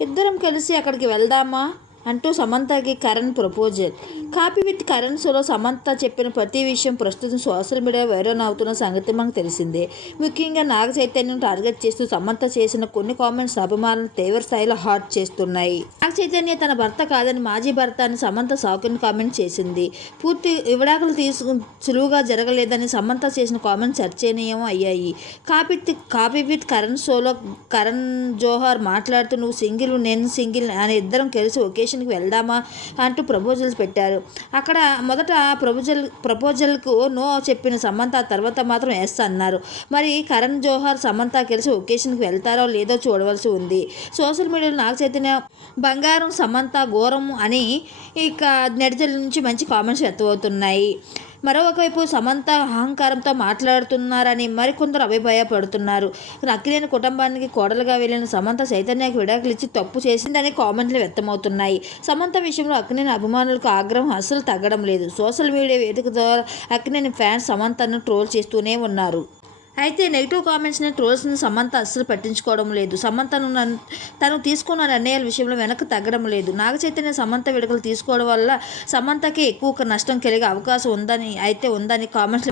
ఇద్దరం కలిసి అక్కడికి వెళ్దామా? అంటూ సమంతకి Karan proposal. Koffee with Karan షోలో సమంత చెప్పిన ప్రతి విషయం ప్రస్తుతం సోషల్ మీడియా వైరల్ అవుతున్న సంగతి మనకు తెలిసిందే. ముఖ్యంగా నాగ చైతన్యం టార్గెట్ చేస్తూ సమంత చేసిన కొన్ని కామెంట్స్ అభిమానులు తీవ్ర స్థాయిలో హాట్ చేస్తున్నాయి. నాగ చైతన్య తన భర్త కాదని మాజీ భర్త అని సమంత సాకుని కామెంట్ చేసింది. పూర్తి విడాకులు తీసుకు సులువుగా జరగలేదని సమంత చేసిన కామెంట్స్ చర్చనీయం అయ్యాయి. కాపీ కాపీ విత్ కరణ్ షోలో కరణ్ జోహార్ మాట్లాడుతూ నువ్వు సింగిల్ నేను సింగిల్ అని ఇద్దరం కలిసి ఒకేషన్ ఒకేషన్కి వెళ్దామా అంటూ ప్రపోజల్స్ పెట్టారు. అక్కడ మొదట ప్రపోజల్ ప్రపోజల్కు నో చెప్పిన సమంత తర్వాత మాత్రం ఎస్ అన్నారు. మరి కరణ్ జోహార్ సమంత కలిసి ఒకేషన్కి వెళ్తారో లేదో చూడవలసి ఉంది. సోషల్ మీడియాలో నాకు చైతన్య బంగారం సమంత ఘోరం అని ఇక నెటిజన్ల నుంచి మంచి కామెంట్స్ వ్యక్తమవుతున్నాయి. మరోవైపు సమంత అహంకారంతో మాట్లాడుతున్నారని మరికొందరు అభిప్రాయపడుతున్నారు. నక్కిలేని కుటుంబానికి కోడలుగా వెళ్ళిన సమంత చైతన్యకు విడాకులు ఇచ్చి తప్పు చేసిందని కామెంట్లు వ్యక్తమవుతున్నాయి. సమంత విషయంలో అక్నేని అభిమానులకు ఆగ్రహం అస్సలు తగ్గడం లేదు. సోషల్ మీడియా వేదిక ద్వారా అక్నేని ఫ్యాన్స్ సమంతను ట్రోల్ చేస్తూనే ఉన్నారు. అయితే నెగిటివ్ కామెంట్స్ని ట్రోల్స్ని సమంత అస్సలు పట్టించుకోవడం లేదు. సమంతను తను తీసుకున్న నిర్ణయాల విషయంలో వెనక్కి తగ్గడం లేదు. నాగ చైతన్య సమంత విడుకలు తీసుకోవడం వల్ల సమంతకి ఎక్కువ నష్టం కలిగే అవకాశం ఉందని అయితే ఉందని కామెంట్స్